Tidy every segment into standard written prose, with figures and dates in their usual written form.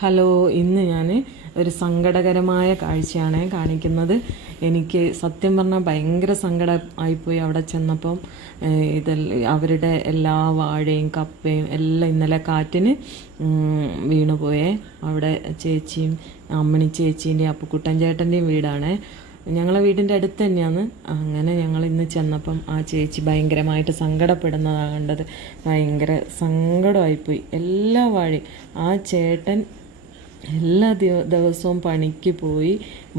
Hello, ഇന്ന് ഞാൻ ഒരു സങ്കടകരമായ കാഴ്ചയാണ് കാണിക്കുന്നത്. എനിക്ക് സത്യം പറഞ്ഞാൽ ഭയങ്കര സങ്കടം ആയിപ്പോയി അവിടെ ചെന്നപ്പം. അവരുടെ എല്ലാ വാഴയും കപ്പയും എല്ലാം ഇന്നലെ കാറ്റിന് വീണുപോയേ. അവിടെ ചേച്ചിയും അമ്മണി ചേച്ചീൻ്റെയും അപ്പുക്കുട്ടൻ ചേട്ടൻ്റെയും വീടാണ്. ഞങ്ങളെ വീടിൻ്റെ അടുത്ത് തന്നെയാണ്. അങ്ങനെ ഞങ്ങൾ ഇന്ന് ചെന്നപ്പം ആ ചേച്ചി ഭയങ്കരമായിട്ട് സങ്കടപ്പെടുന്നതാണ് കണ്ടത്. ഭയങ്കര സങ്കടമായിപ്പോയി. എല്ലാ വാഴയും ആ ചേട്ടൻ എല്ലാ ദിവസവും പണിക്ക് പോയി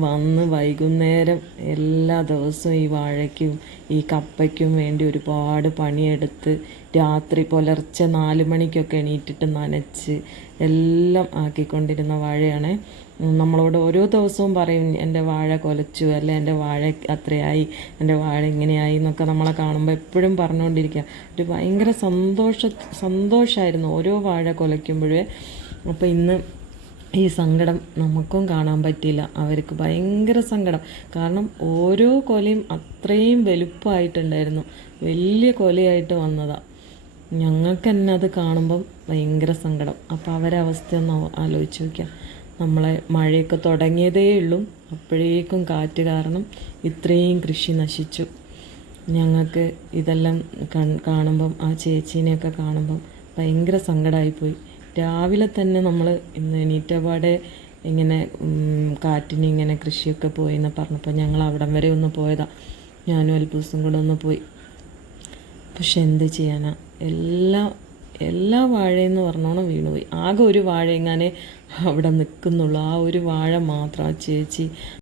വന്ന് വൈകുന്നേരം എല്ലാ ദിവസവും ഈ വാഴയ്ക്കും ഈ കപ്പയ്ക്കും വേണ്ടി ഒരുപാട് പണിയെടുത്ത് രാത്രി പുലർച്ചെ 4 മണിക്കൊക്കെ എണീറ്റിട്ട് നനച്ച് എല്ലാം ആക്കിക്കൊണ്ടിരുന്ന വാഴയാണ്. നമ്മളോട് ഓരോ ദിവസവും പറയും, എൻ്റെ വാഴ കുലച്ചു, അല്ലെ എൻ്റെ വാഴ അത്രയായി, എൻ്റെ വാഴ ഇങ്ങനെയായി എന്നൊക്കെ നമ്മളെ കാണുമ്പോൾ എപ്പോഴും പറഞ്ഞുകൊണ്ടിരിക്കുക. ഒരു ഭയങ്കര സന്തോഷമായിരുന്നു ഓരോ വാഴ കുലയ്ക്കുമ്പോഴേ. അപ്പോൾ ഇന്ന് ഈ സങ്കടം നമുക്കും കാണാൻ പറ്റിയില്ല. അവർക്ക് ഭയങ്കര സങ്കടം. കാരണം ഓരോ കൊലയും അത്രയും വലുപ്പമായിട്ടുണ്ടായിരുന്നു. വലിയ കൊലയായിട്ട് വന്നതാണ്. ഞങ്ങൾക്ക് തന്നെ അത് കാണുമ്പം ഭയങ്കര സങ്കടം. അപ്പോൾ അവരെ അവസ്ഥ ഒന്ന് ആലോചിച്ച് നോക്കിയാൽ. നമ്മളെ മഴയൊക്കെ തുടങ്ങിയതേ ഉള്ളൂ, അപ്പോഴേക്കും കാറ്റ് കാരണം ഇത്രയും കൃഷി നശിച്ചു. ഞങ്ങൾക്ക് ഇതെല്ലാം കാണുമ്പം ആ ചേച്ചീനെയൊക്കെ കാണുമ്പം ഭയങ്കര സങ്കടമായിപ്പോയി. രാവിലെ തന്നെ നമ്മൾ ഇന്ന് എണീറ്റപാടെ ഇങ്ങനെ കാറ്റിന് ഇങ്ങനെ കൃഷിയൊക്കെ പോയെന്ന് പറഞ്ഞപ്പോൾ ഞങ്ങൾ അവിടം വരെ ഒന്ന് പോയതാണ്. ഞാനും അൽപൂസും കൂടെ ഒന്ന് പോയി. പക്ഷെ എന്ത് ചെയ്യാനാ, എല്ലാ വാഴയെന്ന് പറഞ്ഞോണം വീണുപോയി. ആകെ ഒരു വാഴ എങ്ങാനേ അവിടെ നിൽക്കുന്നുള്ളൂ. ആ ഒരു വാഴ മാത്രം ആ ചേച്ചി